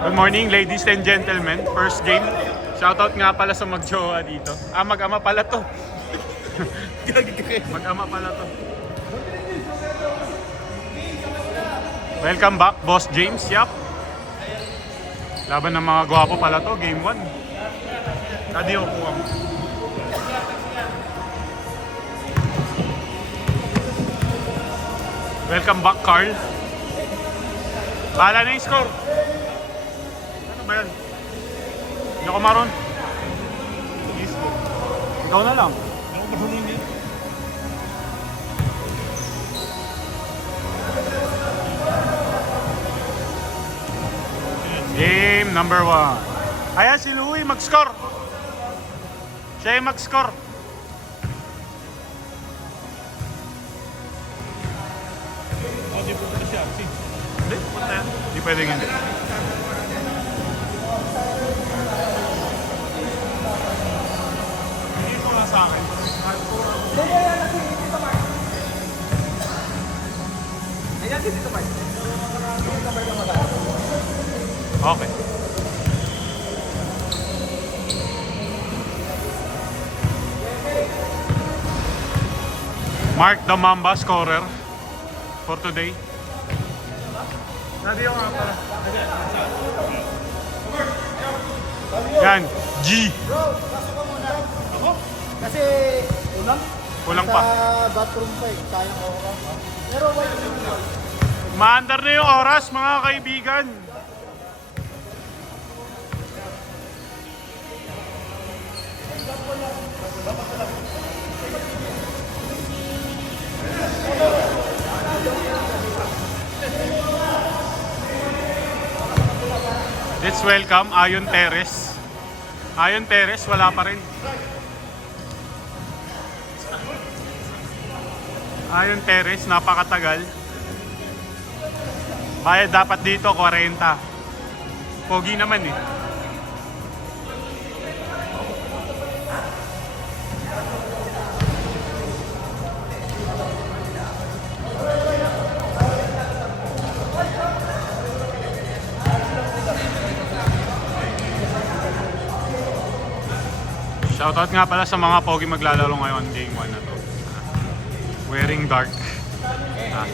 Good morning, ladies and gentlemen. First game. Shoutout nga pala sa mag-jowa dito. Mag-ama pala to. Mag-ama pala to. Welcome back, Boss James. Yap. Laban ng mga gwapo pala to, game 1. Kadi ako po. Welcome back, Carl. Bahala na yung score. Ano ba yan? Hindi ako maroon. Ikaw na lang. Ako marunong yan. Game number 1. Ayan si Louie mag-score. Siya yung mag-score. Di punta siya. Hindi, punta yan. Hindi pwedeng hindi. Hindi ko nga sa akin. Okay. Mark the Mamba scorer for today. Nadi yung nga pala. Yan, G. Bro, pasok ka muna. Ako? Kasi ulang? Kulang pa. Sa bathroom pa eh. Sayang ako ka. Pero wait. Maandar na yung oras, mga kaibigan. Let's welcome Ayon Perez. Ayon Perez, wala pa rin. Ayon Perez, napakatagal. Bayad dapat dito 40. Pogi naman eh. Shoutout nga pala sa mga pogi maglalaro ngayon game 1 na to. Wearing dark.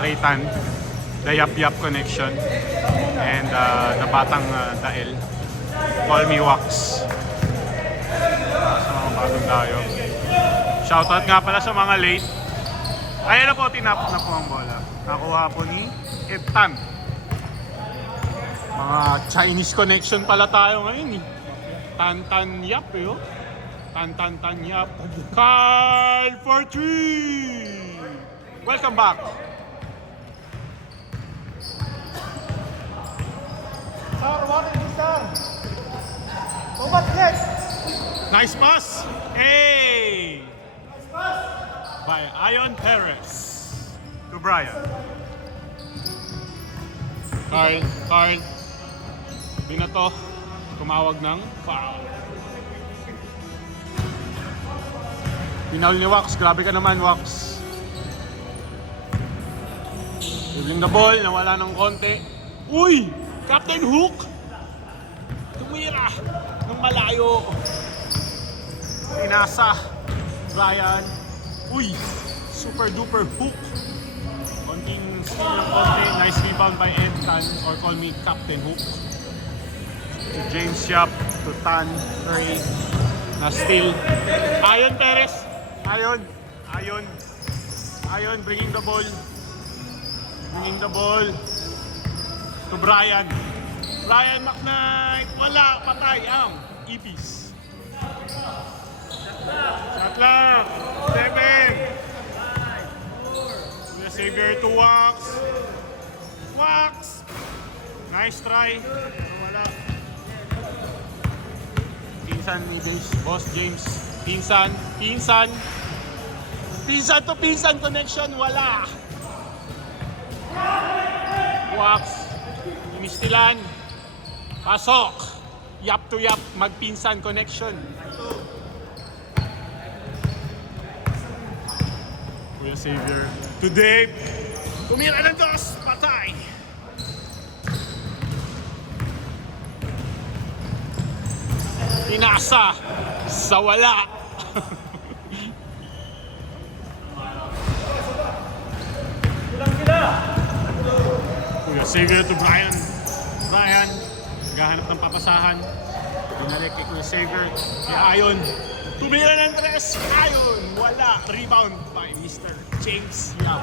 Traitan. The Yap Yap Connection. And the Batang Dael. Call me Wax. Sa mga batang tayo. Shoutout nga pala sa mga late. Ayan na po, tinapos na po ang bola. Nakuha po ni Eptan. Mga Chinese connection pala tayo ngayon eh. Tan Yap eh oh. Tan Yap. Carl for 3. Welcome back. Sir, what is this, sir? So much next? Nice pass. Hey. Nice pass. By Ayon Perez to Brian. Carl. Binato. Tumawag ng foul. Pinaul ni Wax. Grabe ka naman, Wax. Dribbling the ball. Nawala ng konti. Uy! Captain Hook! Tumira ng malayo. Inasa. Brian. Uy! Super duper hook. Konting steal ng konti. Nice rebound by Ed Tan. Or call me Captain Hook. To James Yap. To Tan. Ray. Na steal. Ayon Perez. Ayon, bringing the ball. Bringing the ball to Brian. Brian McKnight. Wala, patay ang Ipis. Shot lang. 7. The Savior to Wax. Wax. Nice try. Wala. Pinsan ni Boss James. Pinsan to pinsan connection, wala. Wax, inistilan, pasok, yap to yap, magpinsan connection. Will Savior to Dave, tumira ng dos, patay. Pinasa sa wala. Kuya Xavier to Brian. Brian, naghahanap ng papasahan. Binalik kay Kuya Xavier. Kay Ayon. Tumira ng tres. Ayon. Wala. Rebound by Mr. James Yap.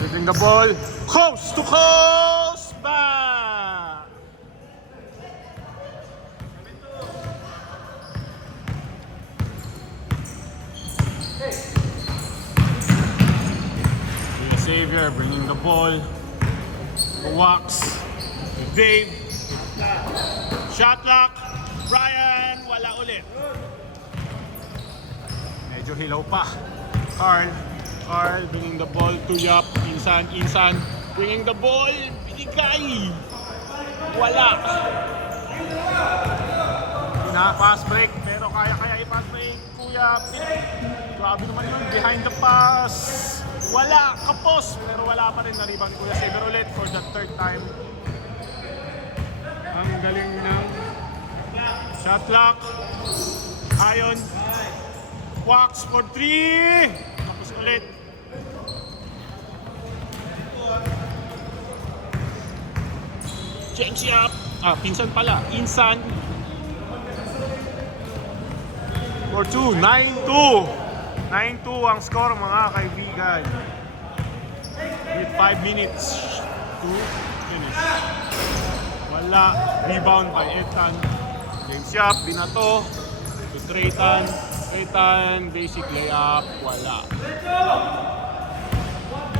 Dribbling the ball. Coast to coast. Back. Kuya Xavier bringing the ball. Walks. Dave. Shot clock. Brian. Wala ulit. Medyo hilaw pa. Carl. Carl bringing the ball to Yap. Insan. Bringing the ball. Binigay. Wala. Pass break. Pero kaya i-pass break. Kuya. Grabe naman yun. Behind the pass. Wala. Kapos. Pero wala pa rin na rebound. Kuya Xavier ulit for the third time. Ang galing ng shot clock. Ayon. Walks for 3. Tapos ulit. James Yap. Pinsan pala. Insan. For 2. 9-2. 9-2 ang score mga kaibigan. With 5 minutes to finish. Wala. Rebound by Ethan. James Yap. Binato. To Traytan. Traytan. Basic layup. Wala.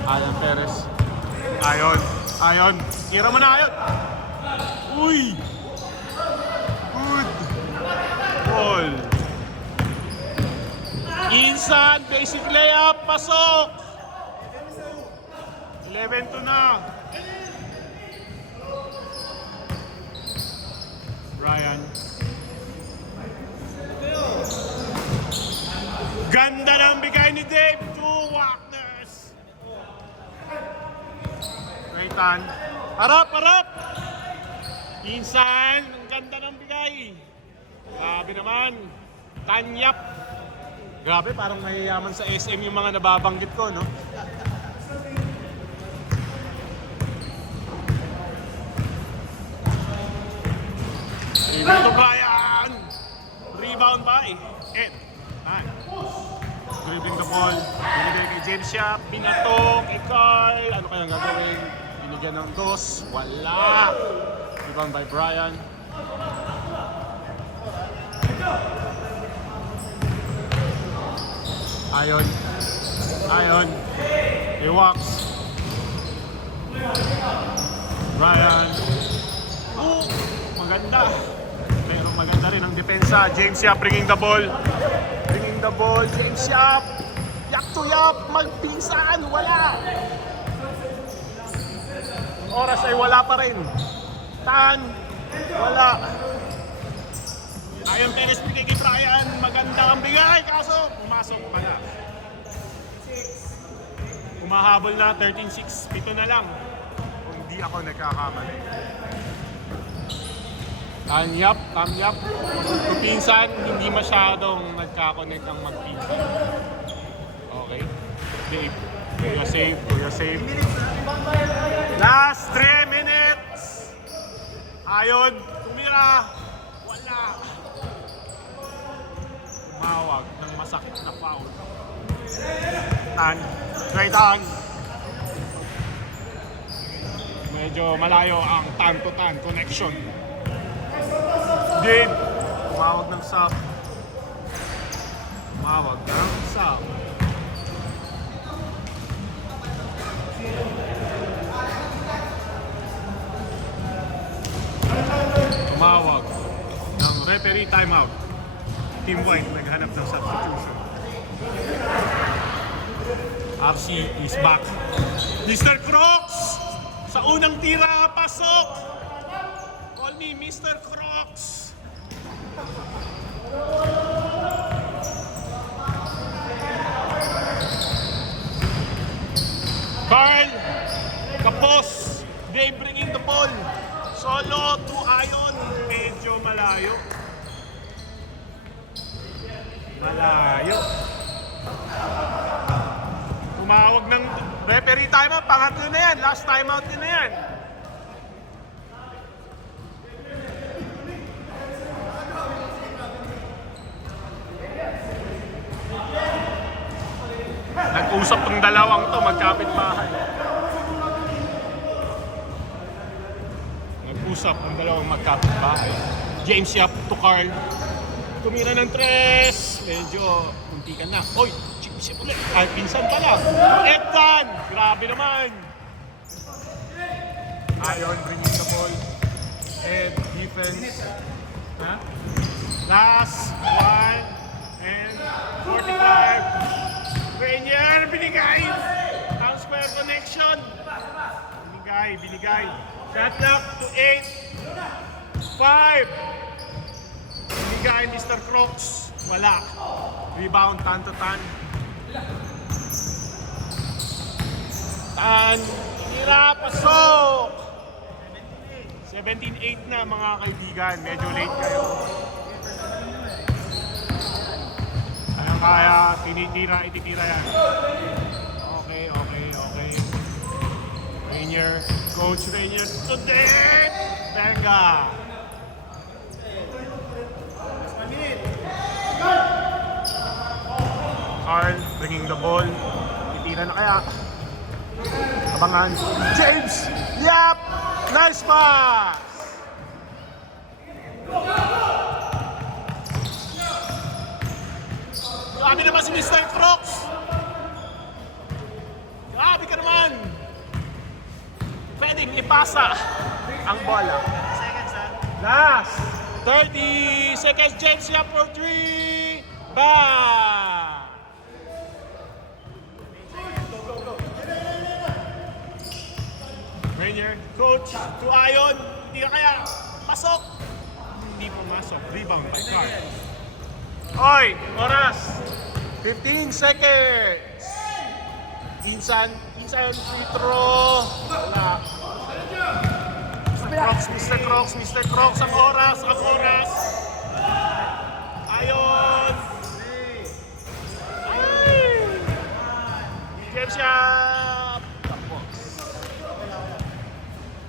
Alan Perez. Ayon. Tira mo na Ayon. Uy! Good ball. Insan. Basic layup. Pasok. 11-2 na. Brian. Ganda ng bigay ni Dave to Wagners. Traytan. Harap! Insan, ang ganda ng bigay. Grabe naman. Tanyap. Grabe, parang mayayaman sa SM yung mga nababanggit ko, no? Rebound to Brian. Rebound by Ed. Dribbling the ball. Binigay kay James Yap. Binato kay Carl. Ano kayang gagawin? Binigyan ng dos. Wala. Rebound by Brian. Ayon. He walks. Brian. Maganda. Pero maganda rin ang depensa. James Yap bringing the ball. James Yap. Yak to Yap. Magpinsan. Wala. Oras ay wala pa rin. Tan. Wala. Ayon Perez bigay kay Brian. Maganda ang bigay. Kaso pumasok pa na. Umahabol na 13-6. 7 na lang. Kung di ako nagkakamali. Tanyap. Pinsan, hindi masyadong nagkakonect ang magpinsan. Okay. Dave. Kuya save. Last 3 minutes. Ayon. Tumira. Wala. Tumawag ng masakit na foul. Traytan. Medyo malayo ang tan-to-tan connection. Dave. Tumawag ng sub. Tumawag ng referee timeout. Team White naghanap ng substitution. RC is back. Mr. Crocs! Sa unang tira, pasok! Call me Mr. Crocs! Carl! Kapos! They bringing the ball. Solo to Ayon. Medyo malayo. Malayo. Tumawag ng referee timeout. Pangatlo na yan. Last timeout din na yan. Nag-usap tong dalawang to, magkapit bahay. Nag-usap ang dalawang magkapit bahay. James Yap to Carl. Tumira ng tres. Medyo kuntikan na. Oy, James Yap ulit. Ay, pinsan pala. Etan! Grabe naman. Ayon, bringing the ball. And defense. Ha? Last one. And 45. Rainier, binigay! Ang square connection. Binigay. Shot clock to 8. 5. Binigay, Mr. Crocs. Wala. Rebound, tan to tan. Tan. Tira, pasok! 17-8 na mga kaibigan. Medyo late kayo. Kaya ititira yan. Okay. Rainier, Coach Rainier today! Benga! Carl bringing the ball. Itira na kaya. Abangan. James! Yap! Nice pass! Grabe naman si Mr. Crocs! Grabe ka naman! Pwedeng ipasa ang bola. Seconds, ha? Last! 30 seconds, James Yap for 3! Bang! Rainier, coach, to Ayon. Hindi ka kaya. Pasok! Hindi pumasok. Rebound by Carl. Hoy, oras. 15 seconds. Insan free throw. Wala. Mr. Crocs, ang oras. Ayon. Ay! James Yap. Tapos.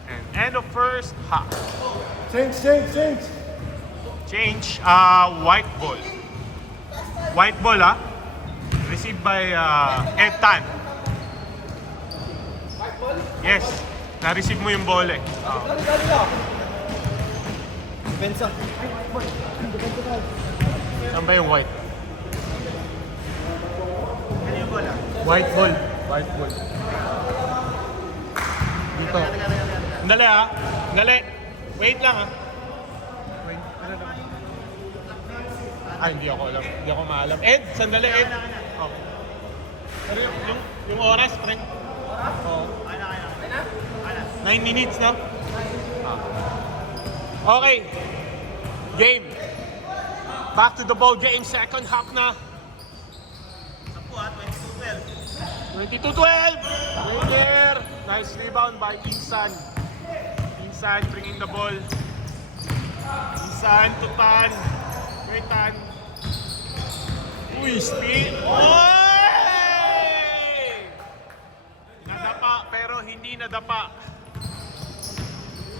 And end of first half. Change, white ball. White ball, received by Ed Tan. White ball? Yes. Na-receive mo yung ball eh. Saan ba yung white? Ano yung ball White ball. Dito. Dali. Wait lang Ay, hindi ako alam. Hindi ako maalam. Ed, sandali, Ed. Oh. Pero yung oras, friend. Oo. 9 minutes, no? Okay. Game. Back to the ball game. Second half na. 22-12. Rainier. Nice rebound by Insan. Insan bringing the ball. Insan to Tan. Great Tan. Uy, speed! Oy! Nadapa, pero hindi nadapa.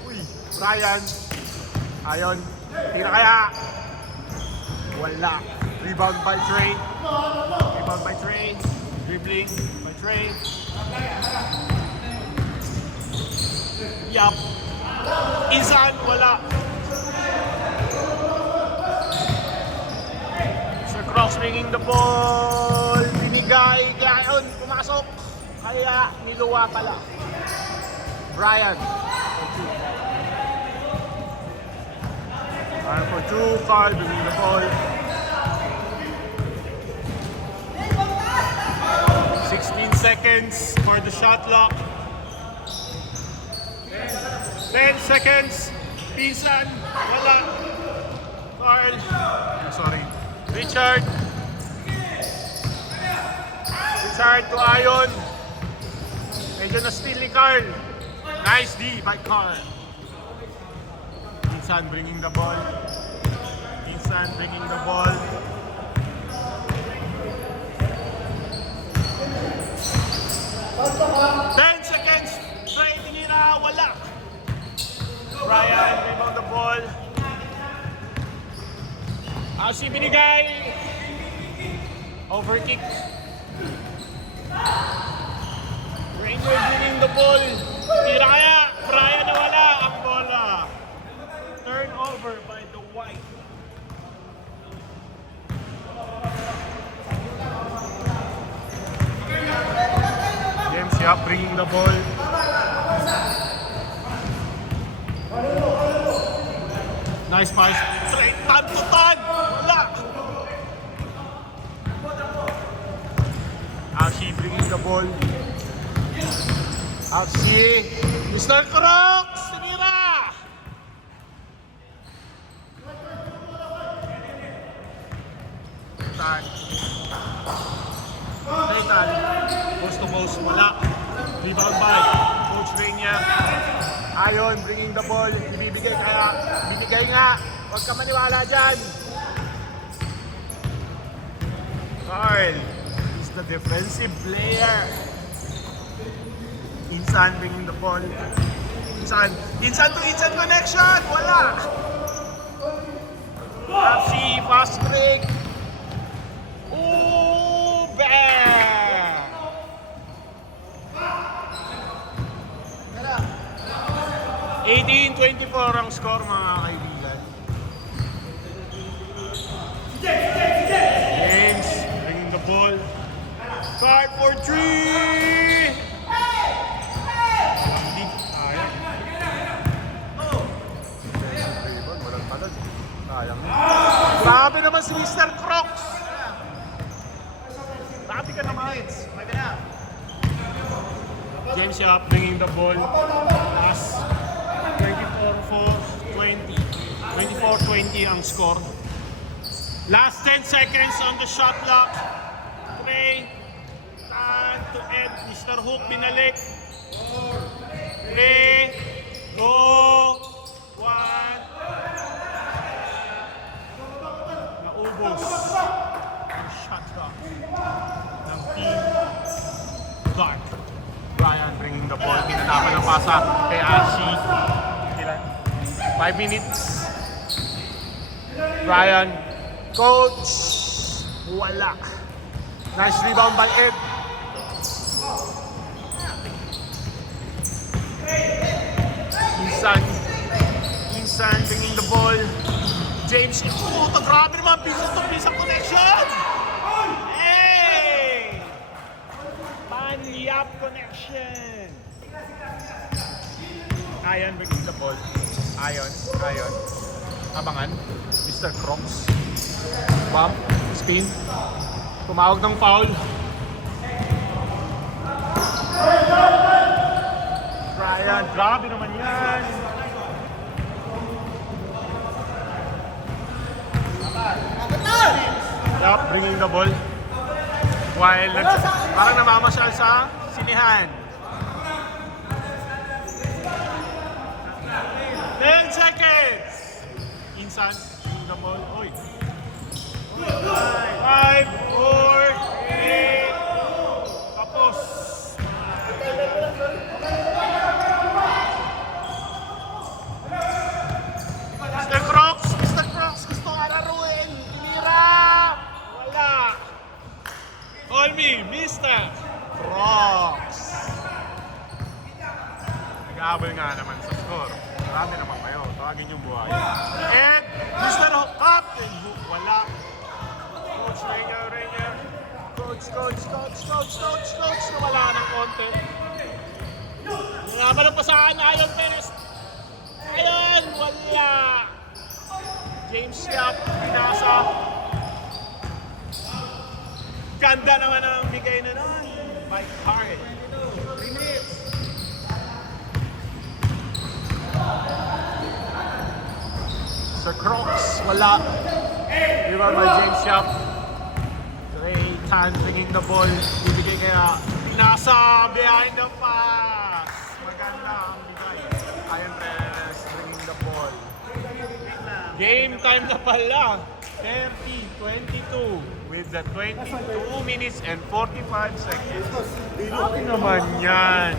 Uy, Brian. Ayon. Tira kaya. Wala. Rebound by Trey. Dribbling by Trey. Yup. Insan, wala. Crocs bringing the ball. Binigay. Gayon. Pumasok. Kaya niluwa pala. Brian. For two. Carl bringing the ball. 16 seconds for the shot clock. 10 seconds. Pinsan. Wala. Carl. Sorry. Richard to Ayon. Medyo na-steal ni Carl. Nice D by Carl. Insan bringing the ball. Insan bringing the ball. Ten seconds. Try tinira. Wala. Brian, rebound the ball. Asi binigay. Overkick. Ranger bringing the ball. Tira kaya. Brian nawala ang bola. Turnover by the White. James Yap bringing the ball. Nice pass. Straight tan to tan. Wala. Ashi bringing the ball. Ashi. Mr. Crocs. Sinira. Tan. Tan. Post to post. Wala. Rebound by Coach Reina. Ayon, bringing the ball. Ibibigay kaya. Binigay nga. Huwag ka maniwala dyan. Carl is the defensive player. Insan bringing the ball. Insan to Insan connection. Wala. Rapsi, fast break. Ooh, bam! 18-24 ang score, mga kaibigan. James bringing the ball. Card for 3! Hindi. Sayang. Walang palad. Sayang. Grabe naman si Mr. Crocs. Grabe ka naman. James Yap bringing the ball. Last 24-20. 24-20 ang score. Last 10 seconds on the shot clock. Trey. Time to end. Mr. Hook binalik. 3, 2, 1. Naubos ang shot clock ng team Dark. Brian bringing the ball. Tinanapan ng pasa kay Ashi. 5 minutes. Brian. Coach. Wala. Nice rebound by Ed. Insan bringing the ball. James. Ito, grabe naman. Piece-to-piece connection. Hey! Pan-Yap connection. Ayon bringing the ball. Ayon. Abangan. Mr. Crocs. Bump. Spin. Tumawag ng foul. Brian. Grabe naman yan. Yap, bringing the ball. While parang namamasyal sa sinihan. 10 seconds! Insan, bringing the ball. Oy. 5, 4, 3, tapos. Mr. Crocs, gusto nga laruin. Tinira! Wala. Call me, Mr. Crocs. Nag-aabol nga naman sa score. Marami naman kayo. Tawagin yung buhay. And Mr. Hook, Captain Hook, wala. Coach Rainier. Coach. Nawala ng konti. Nga malampasahan na Ayon Perez. Ayan, wala. James Yap, pinasa. Ganda naman ang bigay na nun. By Carl. 3 minutes. Sir Crocs, wala. Rebound by James Yap. Trey Tan bringing the ball. Bibigay kaya pinasa behind the pass. Maganda ang bigay. Ayon Perez bringing the ball. Game time na pala. 30-22 with the 22 minutes and 45 seconds. Ano naman yan?